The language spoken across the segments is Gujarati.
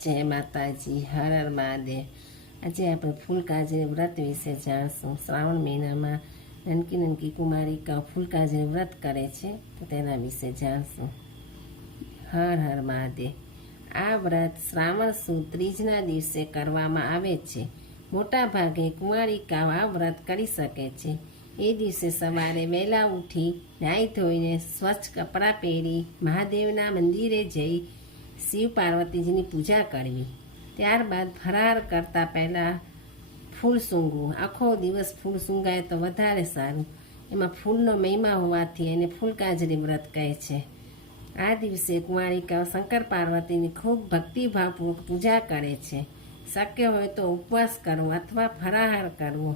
જય માતાજી, હર હર મહાદેવ। આજે આપણે ફૂલકાજરી વ્રત વિશે જાણશું। શ્રાવણ મહિનામાં નનકી નનકી કુમારિકા ફૂલકાજરી વ્રત કરે છે, તો તેના વિશે જાણશું। હર હર મહાદેવ। આ વ્રત શ્રાવણ સુદ ત્રીજના દિવસે કરવામાં આવે છે। મોટા ભાગે કુમારિકાઓ આ વ્રત કરી શકે છે। એ દિવસે સવારે વહેલા ઉઠી નાહી ધોઈને સ્વચ્છ કપડાં પહેરી મહાદેવના મંદિરે જઈ શિવ પાર્વતીજીની પૂજા કરવી। ત્યારબાદ ફરાર કરતાં પહેલાં ફૂલ સૂંઘવું। આખો દિવસ ફૂલ સૂંઘાય તો વધારે સારું। એમાં ફૂલનો મહિમા હોવાથી એને ફૂલકાજરી વ્રત કહે છે। આ દિવસે કુંવારિકાઓ શંકર પાર્વતીની ખૂબ ભક્તિભાવપૂર્વક પૂજા કરે છે। શક્ય હોય તો ઉપવાસ કરવો અથવા ફરાર કરવો।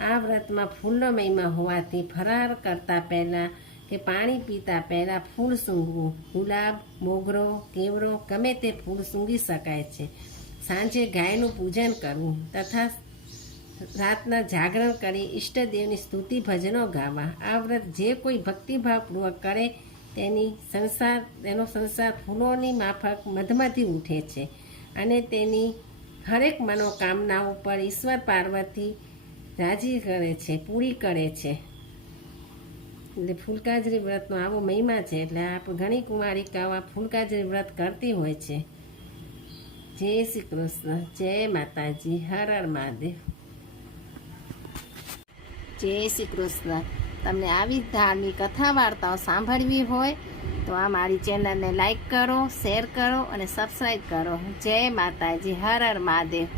આ વ્રતમાં ફૂલનો મહિમા હોવાથી ફરાર કરતાં પહેલાં કે પાણી પીતા પહેલાં ફૂલ સૂંઘવું। ગુલાબ, મોગરો, કેવરો ગમે તે ફૂલ સૂંઘી શકાય છે। સાંજે ગાયનું પૂજન કરવું તથા રાતના જાગરણ કરી ઈષ્ટદેવની સ્તુતિ ભજનો ગાવા। આ વ્રત જે કોઈ ભક્તિભાવપૂર્વક કરે તેનો સંસાર ફૂલોની માફક મધમાંથી ઉઠે છે અને તેની હરેક મનોકામનાઓ પર ઈશ્વર પાર્વતી રાજી કરે છે, પૂરી કરે છે। એટલે ફૂલકાજરી વ્રતનો આવો મહિમા છે। એટલે ઘણી કુમારિકાઓ આ ફૂલકાજરી વ્રત કરતી હોય છે। જય શ્રી કૃષ્ણ, જય માતાજી, હર હર મહાદેવ। જય શ્રી કૃષ્ણ। તમને આવી ધાર્મિક કથા વાર્તાઓ સાંભળવી હોય તો આ મારી ચેનલને લાઈક કરો, શેર કરો અને સબસ્ક્રાઈબ કરો। જય માતાજી, હર હર મહાદેવ।